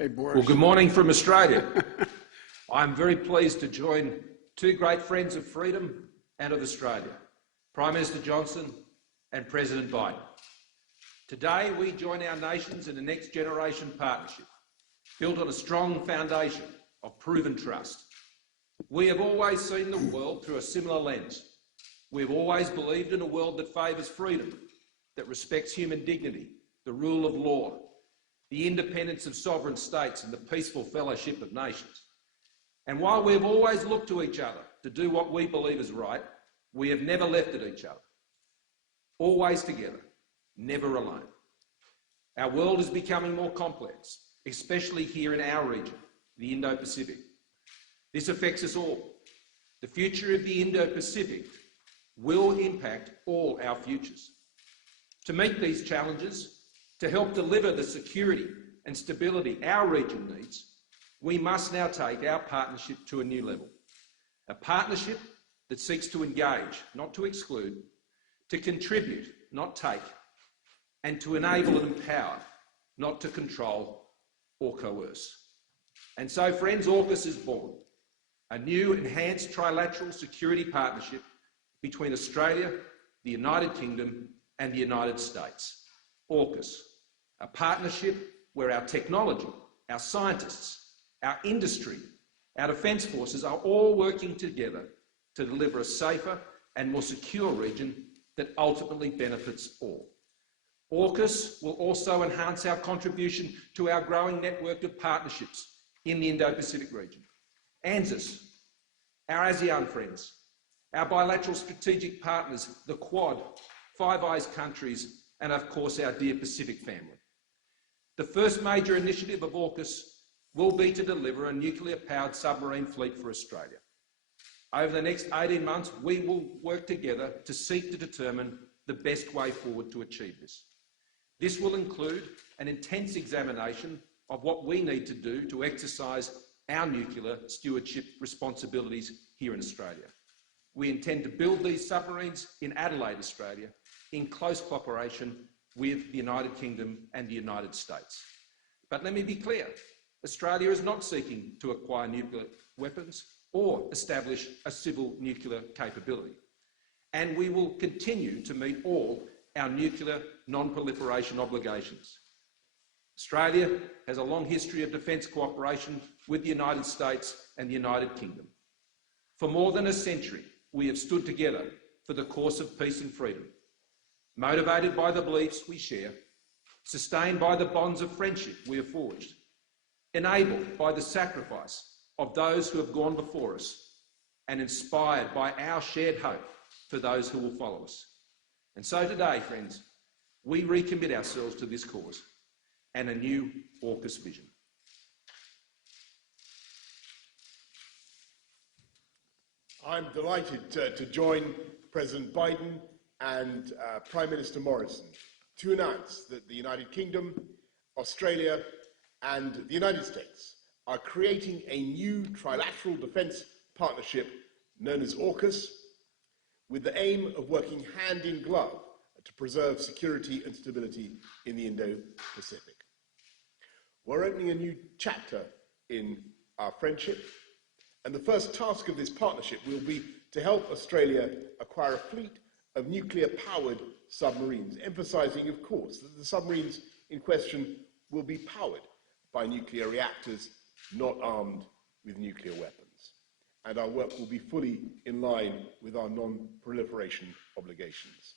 Hey, Boris. Well, good morning from Australia. I'm very pleased to join two great friends of freedom and of Australia, Prime Minister Johnson and President Biden. Today, we join our nations in a next-generation partnership built on a strong foundation of proven trust. We have always seen the world through a similar lens. We've always believed in a world that favours freedom, that respects human dignity, the rule of law, the independence of sovereign states and the peaceful fellowship of nations. And while we've always looked to each other to do what we believe is right, we have never left at each other. Always together, never alone. Our world is becoming more complex, especially here in our region, the Indo-Pacific. This affects us all. The future of the Indo-Pacific will impact all our futures. To meet these challenges, to help deliver the security and stability our region needs, we must now take our partnership to a new level. A partnership that seeks to engage, not to exclude, to contribute, not take, and to enable and empower, not to control or coerce. And so, friends, AUKUS is born, a new enhanced trilateral security partnership between Australia, the United Kingdom and the United States. AUKUS, a partnership where our technology, our scientists, our industry, our defence forces are all working together to deliver a safer and more secure region that ultimately benefits all. AUKUS will also enhance our contribution to our growing network of partnerships in the Indo-Pacific region. ANZUS, our ASEAN friends, our bilateral strategic partners, the Quad, Five Eyes countries, and of course our dear Pacific family. The first major initiative of AUKUS will be to deliver a nuclear-powered submarine fleet for Australia. Over the next 18 months, we will work together to seek to determine the best way forward to achieve this. This will include an intense examination of what we need to do to exercise our nuclear stewardship responsibilities here in Australia. We intend to build these submarines in Adelaide, Australia, in close cooperation with the United Kingdom and the United States. But let me be clear, Australia is not seeking to acquire nuclear weapons or establish a civil nuclear capability. And we will continue to meet all our nuclear non-proliferation obligations. Australia has a long history of defence cooperation with the United States and the United Kingdom. For more than a century, we have stood together for the cause of peace and freedom, motivated by the beliefs we share, sustained by the bonds of friendship we have forged, enabled by the sacrifice of those who have gone before us, and inspired by our shared hope for those who will follow us. And so today, friends, we recommit ourselves to this cause and a new AUKUS vision. I'm delighted to join President Biden and Prime Minister Morrison to announce that the United Kingdom, Australia and the United States are creating a new trilateral defence partnership known as AUKUS, with the aim of working hand in glove to preserve security and stability in the Indo-Pacific. We're opening a new chapter in our friendship, and the first task of this partnership will be to help Australia acquire a fleet of nuclear-powered submarines, emphasising, of course, that the submarines in question will be powered by nuclear reactors, not armed with nuclear weapons. And our work will be fully in line with our non-proliferation obligations.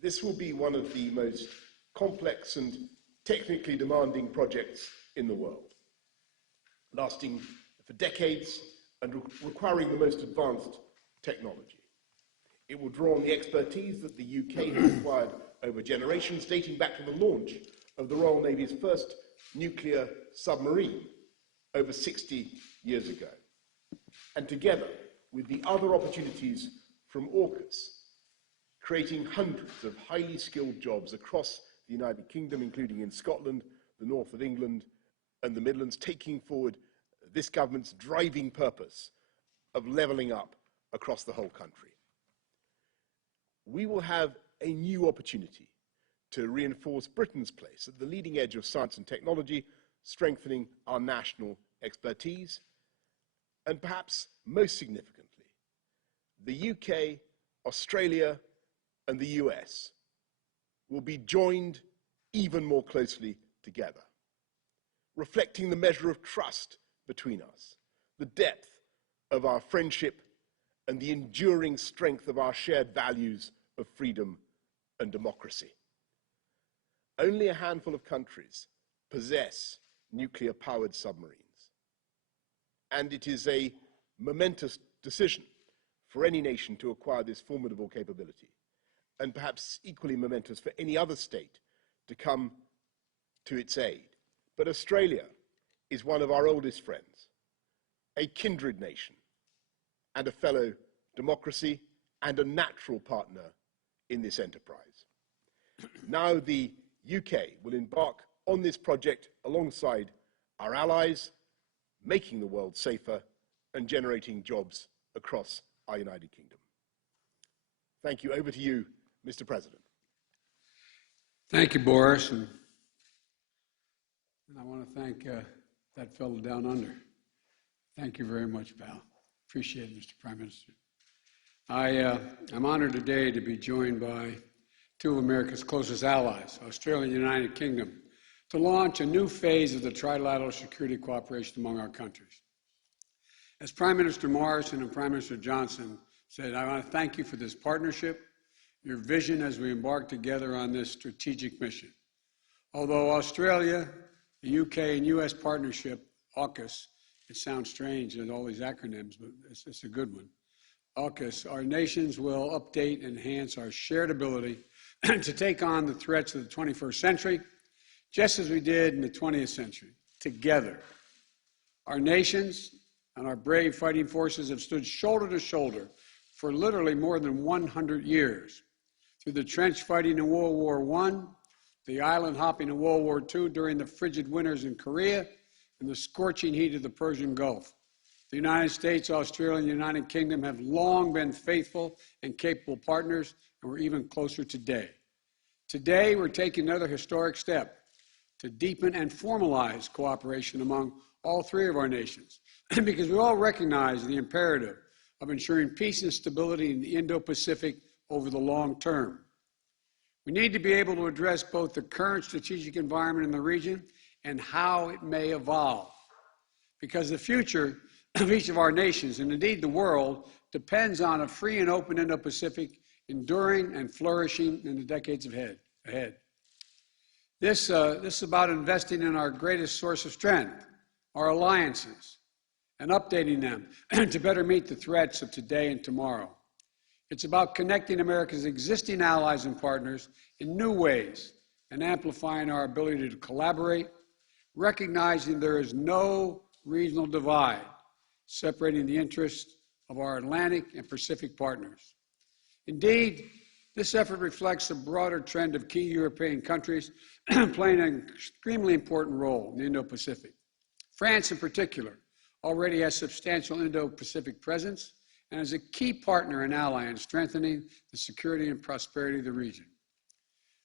This will be one of the most complex and technically demanding projects in the world, lasting for decades and requiring the most advanced technology. It will draw on the expertise that the UK has acquired over generations, dating back to the launch of the Royal Navy's first nuclear submarine over 60 years ago. And together with the other opportunities from AUKUS, creating hundreds of highly skilled jobs across the United Kingdom, including in Scotland, the north of England and the Midlands, taking forward this government's driving purpose of levelling up across the whole country. We will have a new opportunity to reinforce Britain's place at the leading edge of science and technology strengthening our national expertise, and perhaps most significantly, the UK, Australia, and the US will be joined even more closely together, reflecting the measure of trust between us, the depth of our friendship, and the enduring strength of our shared values of freedom and democracy. Only a handful of countries possess nuclear-powered submarines, and it is a momentous decision for any nation to acquire this formidable capability, and perhaps equally momentous for any other state to come to its aid. But Australia is one of our oldest friends, a kindred nation, and a fellow democracy, and a natural partner in this enterprise. Now the UK will embark on this project alongside our allies, making the world safer and generating jobs across our United Kingdom. Thank you. Over to you, Mr. President. Thank you, Boris. And I want to thank that fellow down under. Thank you very much, pal. Appreciate it, Mr. Prime Minister. I'm honored today to be joined by two of America's closest allies, Australia and the United Kingdom, to launch a new phase of the trilateral security cooperation among our countries. As Prime Minister Morrison and Prime Minister Johnson said, I want to thank you for this partnership, your vision as we embark together on this strategic mission. Although Australia, the UK and US partnership, AUKUS, it sounds strange in all these acronyms, but it's a good one. AUKUS, our nations will update and enhance our shared ability to take on the threats of the 21st century, just as we did in the 20th century, together. Our nations and our brave fighting forces have stood shoulder to shoulder for literally more than 100 years. Through the trench fighting in World War I, the island hopping in World War II during the frigid winters in Korea, and the scorching heat of the Persian Gulf. The United States, Australia, and the United Kingdom have long been faithful and capable partners, and we're even closer today. Today, we're taking another historic step to deepen and formalize cooperation among all three of our nations, because we all recognize the imperative of ensuring peace and stability in the Indo-Pacific over the long term. We need to be able to address both the current strategic environment in the region and how it may evolve, because the future of each of our nations, and indeed the world, depends on a free and open Indo-Pacific enduring and flourishing in the decades ahead. This is about investing in our greatest source of strength, our alliances, and updating them to better meet the threats of today and tomorrow. It's about connecting America's existing allies and partners in new ways and amplifying our ability to collaborate, recognizing there is no regional divide separating the interests of our Atlantic and Pacific partners. Indeed, this effort reflects a broader trend of key European countries playing an extremely important role in the Indo-Pacific. France, in particular, already has substantial Indo-Pacific presence and is a key partner and ally in strengthening the security and prosperity of the region.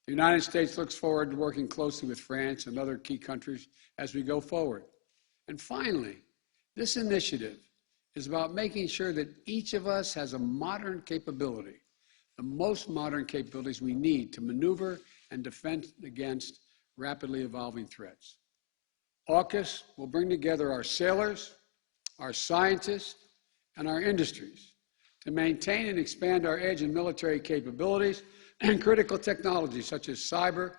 The United States looks forward to working closely with France and other key countries as we go forward. And finally, this initiative is about making sure that each of us has a modern capability, the most modern capabilities we need to maneuver and defend against rapidly evolving threats. AUKUS will bring together our sailors, our scientists, and our industries to maintain and expand our edge in military capabilities and critical technologies such as cyber,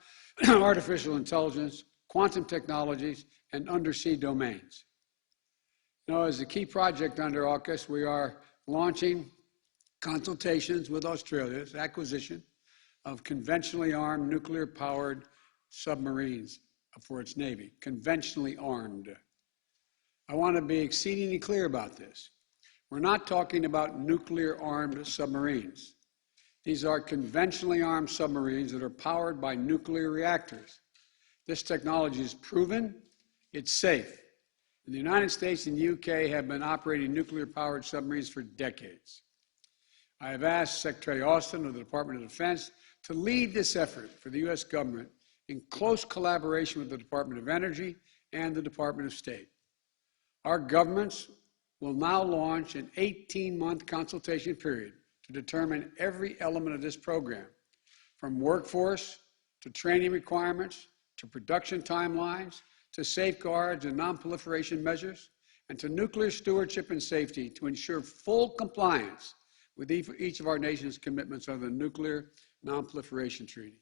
artificial intelligence, quantum technologies, and undersea domains. Now, as a key project under AUKUS, we are launching consultations with Australia's acquisition of conventionally armed nuclear-powered submarines for its Navy, conventionally armed. I want to be exceedingly clear about this. We're not talking about nuclear-armed submarines. These are conventionally armed submarines that are powered by nuclear reactors. This technology is proven, it's safe. And the United States and the UK have been operating nuclear-powered submarines for decades. I have asked Secretary Austin of the Department of Defense to lead this effort for the US government in close collaboration with the Department of Energy and the Department of State. Our governments will now launch an 18-month consultation period to determine every element of this program, from workforce to training requirements to production timelines to safeguards and non-proliferation measures and to nuclear stewardship and safety to ensure full compliance with each of our nation's commitments under the Nuclear Non-Proliferation Treaty.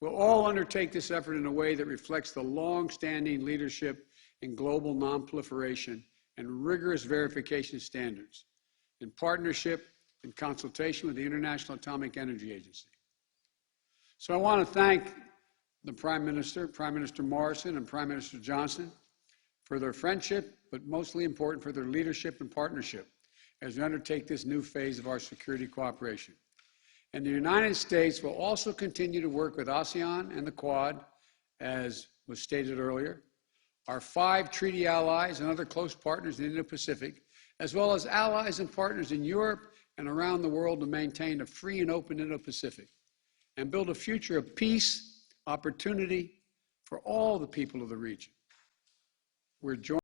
We'll all undertake this effort in a way that reflects the long-standing leadership in global non-proliferation and rigorous verification standards, in partnership and consultation with the International Atomic Energy Agency. So I want to thank the Prime Minister Morrison and Prime Minister Johnson for their friendship, but mostly important for their leadership and partnership as we undertake this new phase of our security cooperation. And the United States will also continue to work with ASEAN and the Quad, as was stated earlier, our 5 treaty allies and other close partners in the Indo-Pacific, as well as allies and partners in Europe and around the world to maintain a free and open Indo-Pacific and build a future of peace, opportunity for all the people of the region. We're joined